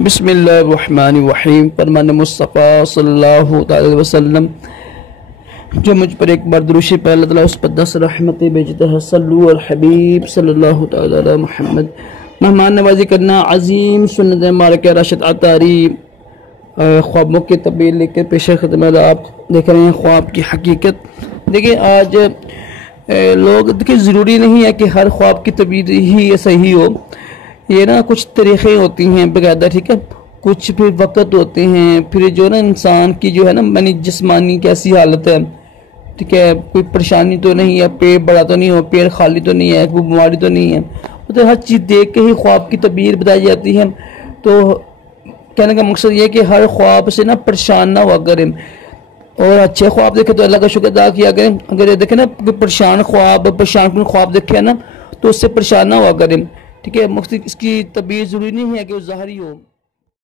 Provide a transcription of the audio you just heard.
بسم اللہ الرحمن الرحیم۔ فرمان مصطفیٰ صلی اللہ علیہ وسلم جو مجھ پر ایک بار دروشی پہ اللہ تعالیٰ اس پر 10 رحمتیں بھیجتا ہے۔ صلو علی الحبیب صلی اللہ علیہ محمد۔ مہمان نوازی کرنا عظیم سنت مبارک راشد عطاری خوابوں کی تعبیر لے کر پیش خدمت آپ دیکھ رہے ہیں خواب کی حقیقت۔ دیکھیں آج لوگ دیکھیں ضروری نہیں ہے کہ ہر خواب کی تعبیر ہی صحیح ہو، یہ نا کچھ طریقے ہوتی ہیں باقاعدہ، ٹھیک ہے، کچھ پھر وقت ہوتے ہیں، پھر جو نا انسان کی جو ہے نا یعنی جسمانی کیسی حالت ہے، ٹھیک ہے، کوئی پریشانی تو نہیں ہے، پیٹ بڑا تو نہیں ہو، پیٹ خالی تو نہیں ہے، کوئی بیماری تو نہیں ہے، تو ہر چیز دیکھ کے ہی خواب کی تعبیر بتائی جاتی ہے۔ تو کہنے کا مقصد یہ ہے کہ ہر خواب سے نا پریشان نہ ہوا کریں، اور اچھے خواب دیکھیں تو اللہ کا شکر ادا کیا کریں۔ اگر یہ دیکھیں نا پریشان خواب دیکھیں نا تو اس سے پریشان نہ ہوا کریں، ٹھیک ہے۔ مقصد اس کی تعبیر ضروری نہیں ہے کہ وہ ظاہری ہو۔